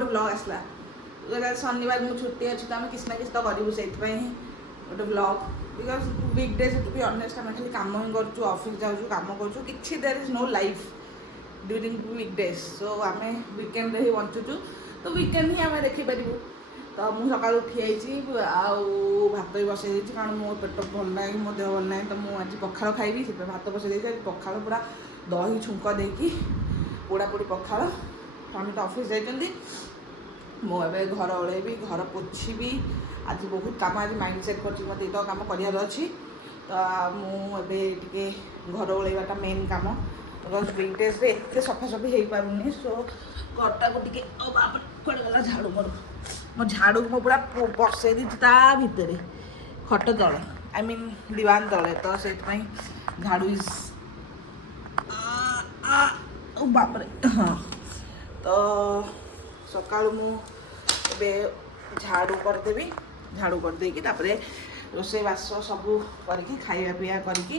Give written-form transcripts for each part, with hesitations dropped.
गोटे ब्लॉग आसला शनिवार मु छुट्टी अच्छी तो आम किसी ना किसी तो करूँ से गोटे blog because weekdays to be honest आम खाली कम ही करूँ ऑफिस जाऊँ कम करूँ कि there is no life during weekdays so आम वीकेंड ही बंचुचु तो वीकेंड ही आम देखिपर तो मुझे सका उठी आई आउ भात भी बसई देती कारण मो पेट भल ना मो देह भल ना तो मुझे पखाड़ खाइबी से भात बसई देती पखाड़ पूरा दही छुंक देकी पोड़ा पोड़ी पखाड़ स्वामी तो ऑफिस जाइए मुझे घर ओल्बी घर पोछी आज बहुत कम आज माइंड सेट कर मत ये कम करार अच्छी तो मुझे घर ओल्बाटा मेन कम बिकज वीकडेज एत सफासफी हो पारे सो घरटा को कड़े गला झाड़ू मो झाड़ू को पूरा बसई दी भितर खट तले आई मीन दीवान तले तो से झाड़ू इज बापरे हाँ तो सका मुझे झाड़ू करदेवी झाड़ू करदेकी रोसे बास सब करके खाଇବା पिया करके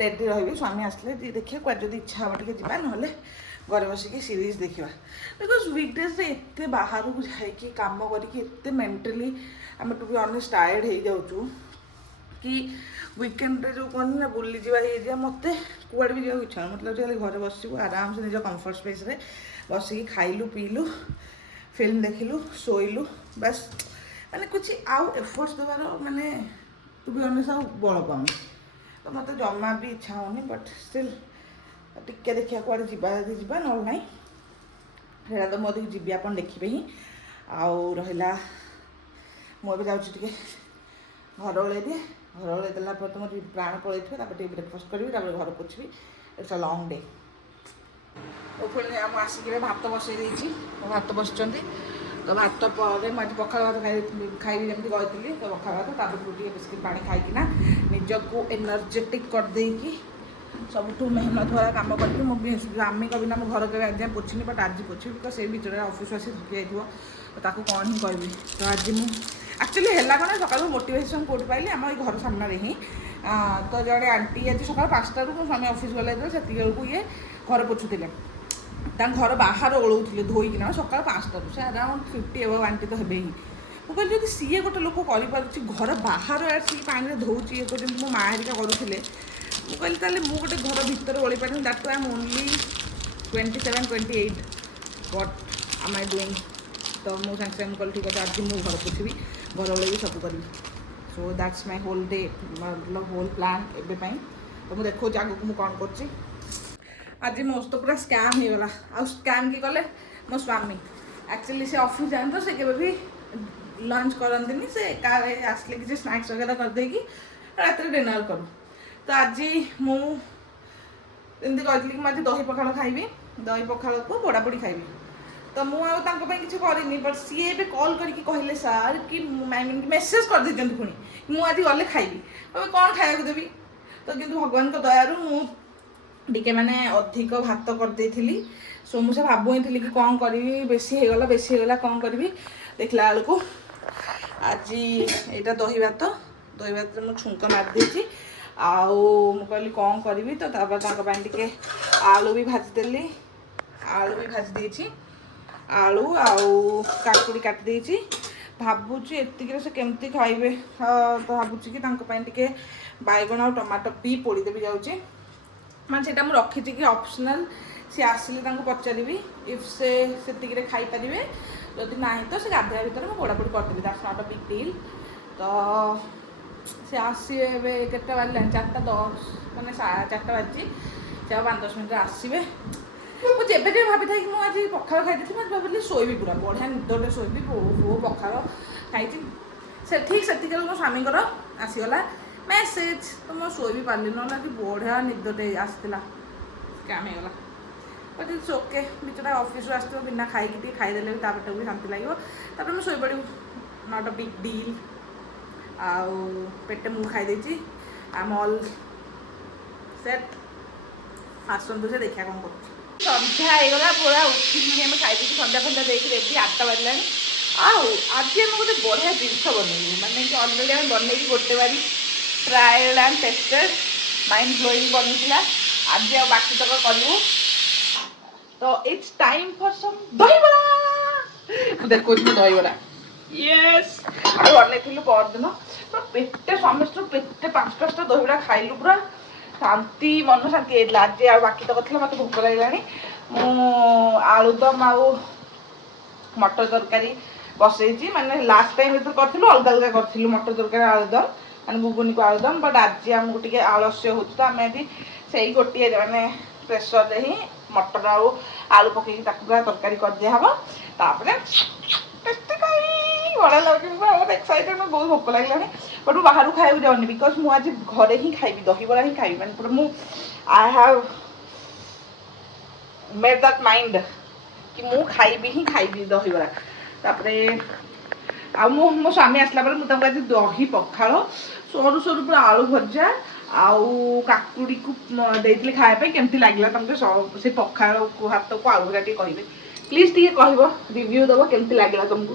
रेडी रही स्वामी आसले देखिए कुछ जब इच्छा हम टे जा ना घर बसिक सीरीज देखा बिकज वीकडेज एत बाहर को जाकि कम करके मेंटली आम टू बी ऑनेस्ट टायर्ड हो जाऊँ कि वीकेंड जो कहनी ना बुली जा मत कुआड़े भी जाओ इच्छा मतलब घर बसबू आराम से निज कंफर्ट स्पेस रे बसिक खाइलु पीलु फिल्म देखिलु शोइलु बस माने कुछ आउ एफर्ट्स देवार माने टू बी ऑनेस्ट आउ बल पाऊँ तो मत जमा भी इच्छा होनी बट स्टिल टिके देखिए कुआड़े जा ना ना तो मोदी जी आप देखिए ही आउ रहा मुझे जाऊँगी घर ओल्हे दिए घर ओल्हे देला तुम प्राण पलि थे ब्रेकफास्ट करी घर पोछी इट्स अ लॉन्ग डे तो पुणी आम आसिक भात बसई भात बस तो भात पर मुझे पखाड़ भात खाइबी जमी गई तो पखाड़ भात तापर बिस्किट पानी खाईकिना निजक एनर्जेटिक करदेकी सबुठ मेहनत वाला कम करके मुझे स्वामी कभी ना घर के आज पोछिनी बट आज पोछी बिकज से भर ऑफिस आसी थकी जाइए तो कौन ही करी तो आज एक्चुअली है कौन सका मोटिवेशन कौट पाइली आम घर सामने ही तो जड़े आंटी आज सका 5टारू स्वामी ऑफिस गला से बेलू ये घर पोछुले घर बाहर ओलौले धोईकिना सका 5टारू से अराउंड 50 एबव आंटी तो हे ही मुझे जब सीए गोटे लोक कर घर बाहर आसिक पानी धोची ये कर मो माँ हरिका करुले मुझे गोटे घर भितर ओली पारे that I am only 27 28 what am I doing तो मुझे सागे सागे कल ठीक है आज मुझे घर पोछी घर ओल्बी सब करी so that's my whole day मतलब होल प्लान एवं तो मुझे देखो आगे मुझे कौन कर आज मो तो पूरा स्कैम हो गला आ स्कैम की कले मो स्वामी एक्चुअली से ऑफिस जाए तो से केवे भी लंच करती से आसले किसी स्नैक्स वगैरह करदेकी रात डिनर करूँ तो आज मुझे कहती कि आज दही पखाड़ खाइबी दही पखाड़ को पोड़ा पोड़ी खाइबी तो मुझे किसी करनी बट सी ए कॉल करके कहले सार कि मेसेज कर दे पुणी मुझे आज गले खाइबी कौन खाया देवी तो किंतु भगवान दयारू मुझे माने अधिक भात करदेली सो मुझे भाबुई थी कि कौन करी बेसी होगला कौन करी देखला बेलू आज यहाँ दही भात मुझे छुंक मारिदे आउ कहली कौन करी तो टे आलू भी भाजीदेली आलू भी भाजी आलू आउ काकुड़ी काटिदेची भावुची एतिक से केमती खाइबे तो भावुची कि टे बैगण और टमाटो भी पोड़ीदेवी जाऊँगी मैं से रखी कि ऑप्शनल सी आसिले पचारि इफ से खाईपारे जदि ना तो से गाधोया भितर मैं पोड़ा पोड़ी करदेवी that's not a big deal तो से आसवे के बाजला 4:10 मैंने 4:30 बाजी से 5-10 मिनट आसवे मुझे भाभी था कि मुझे पखाड़ खाई थी मैं भाविली शोबी पूरा बढ़िया निदटे शोबी वो पखाड़ खाई से ठीक से मो स्वामी आसीगला मेसेज तो मैं शोबी पार्ली ना कि बढ़िया निदटे आसला स्कैम होगला बट इट्स ओके बिचरा ऑफिस आस बिना खाई खाईदे भी पेट भी शांति लगे मुझे शोपड़ी नॉट अ बिग डील आउ पेटे मुझे खाईदे आम ऑल सेट आसतु से देखा कौन कर सन्ध्या होगा पूरा उठिकी आम खाई सन्ध्या फंध्या देखिए रेडी 8टा बाजला आज आम गोटे बढ़िया जिनस बनइबू माने कि अलरेडी आम बनई गोटे बारी trial and tested mind blowing बनूला आज आ बाकी तक करूँ तो इट्स टाइम फॉर सम दहीबड़ा ଦେଖୁଛି ମୁଁ ଦହିବରା ୟେସ୍ ଆଉ ଅନେଇଥିଲୁ ପରଦିନ ପୁରା ପେଟେ ସମସ୍ତେ ପେଟେ 5-5ଟା ଦହିବରା ଖାଇଲୁ ପୁରା ଶାନ୍ତି ମନ ଶାନ୍ତି ହେଇଥିଲା। ଆଜି ଆଉ ବାକି ତକ ଥିଲା ମୋତେ ଭୋକ ଲାଗିଲାଣି। ମୁଁ ଆଳୁଦମ ଆଉ ମଟର ତରକାରୀ ବସେଇଛି ମାନେ ଲାଷ୍ଟ ଟାଇମ୍ ଯେତେବେଳେ କରିଥିଲୁ ଅଲଗା ଅଲଗା କରିଥିଲୁ ମଟର ତରକାରୀ ଆଳୁଦମ ମାନେ ଗୁଗୁନିକୁ ଆଳୁଦମ ବଟ୍ ଆଜି ଆମକୁ ଟିକେ ଆଳସ୍ୟ ହେଉଛି ତ ଆମେ ଆଜି ସେଇ ଗୋଟିଏ ମାନେ ପ୍ରେସରରେ ହିଁ ମଟର ଆଉ ଆଳୁ ପକେଇକି ତାକୁ ପୁରା ତରକାରୀ କରିଦିଆହେବ। ତାପରେ ବଢ଼ିଆ ଲାଗୁଛି ପୁରା ବହୁତ ଏକ୍ସାଇଟେଡ୍ ବହୁତ ଭୋକ ଲାଗିଲାଣି ବଟ୍ ମୁଁ ବାହାରକୁ ଖାଇବାକୁ ଯାଉନି ବିକଜ୍ ମୁଁ ଆଜି ଘରେ ହିଁ ଖାଇବି ଦହିବରା ହିଁ ଖାଇବି ମାନେ ପୁରା ମୁଁ I have made that mind कि मु खाइबी ही खाइबी दहीबरा। तापरे आ मो स्वामी आसला बेले मुझे आज दही पखाड़ सरू सरू पूरा आलू भजा आउ काकुड़ी को देती खायापी केमती लगे तुमको से पखाड़ को हाथ को आलू भजा कहे प्लीज टे कह रिव्यू दब केमती लगे तुमको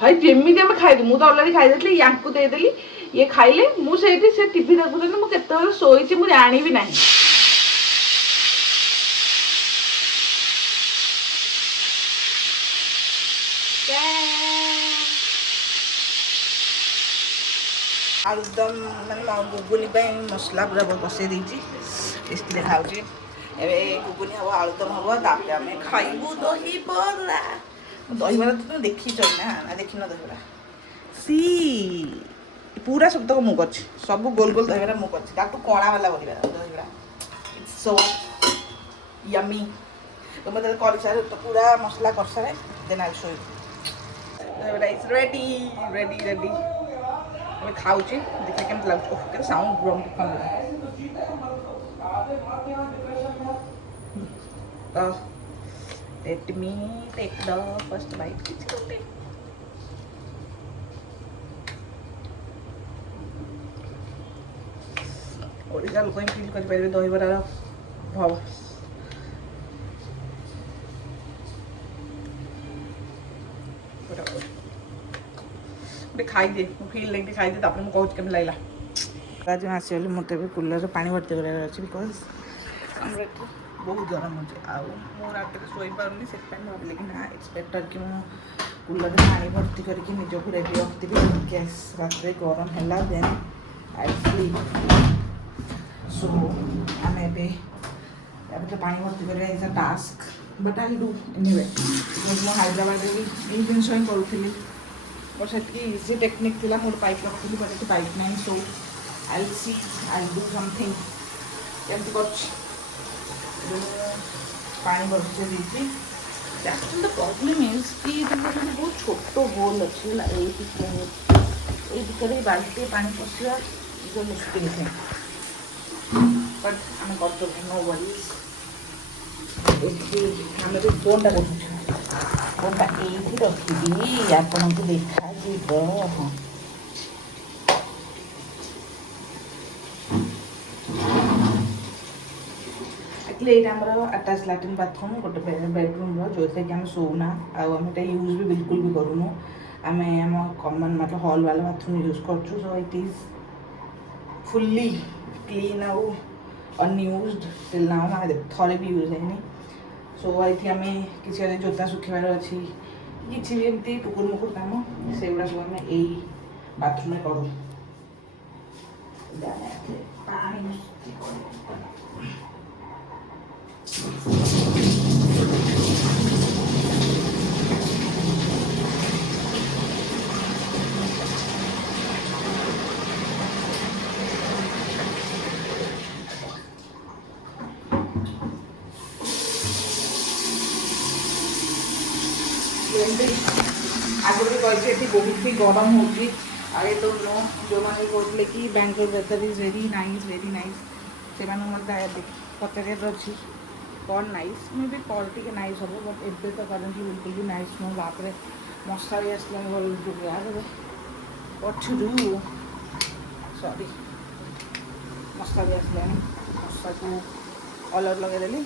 भाई जमी आम खाइलु मुझे अलरेडी खाई या देदेली ये खाइले मुझे टीवी देखुं मुझे शोची मुझे जानी भी ना आलुदम मैंने गुगुनी मसला पूरा बसई देती टेस्टी देखा गुगुनी हम आलुदम हम तापर आम खाइबू दहीबरा दहीबरा तो तुम देखी ना ना देखी ना दहीबरा सी पूरा सब तक मुझे कर सब गोल गोल दहीबरा मुझे कर कणा वाला बोलिए दहीबरा इट्स सो यमी तो मैं कर सारे तो पूरा मसला कर सारे देन आई शो यू दहीबरा इज रेडी रेडी रेडी मैं खाऊँ देखिए केमती लगे के साउंड ड्रम कम तो let me take the first bite Odisha लोक फील कर दहीबरार भाव खाई दे फील लगे खाई दे तापर मुझे कहूँ लगे आज मैं आसगली मत कूलर पानी भर्ती कर अच्छे बिकज आम बहुत गरम हो रात शोई पार्नी से भाविले कि ना इट्स बेटर कि मुझे कूलर पानी भर्ती करके निजक रेडी रखी गैस रात गरम है देन आई स्लीप सो आम ए पानी भर्ती कर task but I do anyway मुझे हैदराबाद भी यही जिन ही करूँगी बट से इजी टेक्निक थी मोर पाइप रखी बट ये पाइप ना सो आई सी आई डू समथिंग केमती कर पानी भरते देती एक्चुअली द प्रॉब्लम इज कि बहुत छोट होल अच्छे ये बाल्टी पानी पशिया जो मुश्किल है बट आम कर नो वरीज आम भी फोनटा कर फोनटा ये रखी आपन को देखा हाँ ये अटाच लैट्रिन बाथरूम गोटे बेडरूम जो कि आम सोना आम यूज भी बिल्कुल भी करूँ आम आम कमन मतलब हॉल वाला बाथरूम यूज कर so it is fully clean आउ अनयूज्ड टिल नाउ मैंने थे भी यूज है सो ये आम किसी जोता सुखार अच्छी किसी भी एमती टुकुर मुकुर कम से गुड़ा सब आम यही बाथरूम में करूँ पानी आगे भी कही बहुत ही गरम होती आई तो नो जो मैंने कहते कि Bangalore weather is very nice से पचार अच्छी कौन नाइस मे भी कल टी नाइस हम बट एबे तो करेंटली बिल्कुल भी नाइस नो बापर मशा भी आसला पछरू सॉरी मशा भी आसला मशा को कलर लगेदेली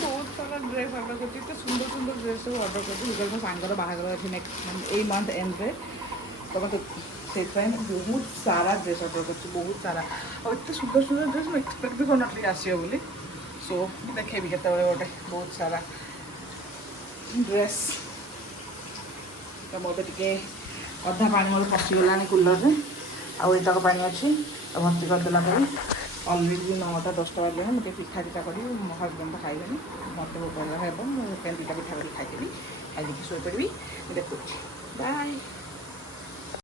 बहुत सारा ड्रेस ऑर्डर करती सुंदर सुंदर ड्रेस सब ऑर्डर करती बिकज मो सांगर बाहर अच्छी नेक्स्ट यही मंथ एंड रे तो मतलब से बहुत सारा ड्रेस ऑर्डर करती बहुत सारा और इतने सुंदर सुंदर ड्रेस मुझे एक्सपेक्ट भी करनी आसो बोली सो देखेबी केतबेले गोटे बहुत सारा ड्रेस तो मोटे टिके अधा पानी मोर पशिगलानी कूलर रे आतक पानी अच्छी भर्ती करदेला अलरेडी 9टा 10टा बाजे मुझे पिठा पिठा करी मो हजबैंड तो खाइबे मत भोक हे मुझे 2टा पिठा कर खाइदेवी खाई शोपड़ी देखुच्छी बाय।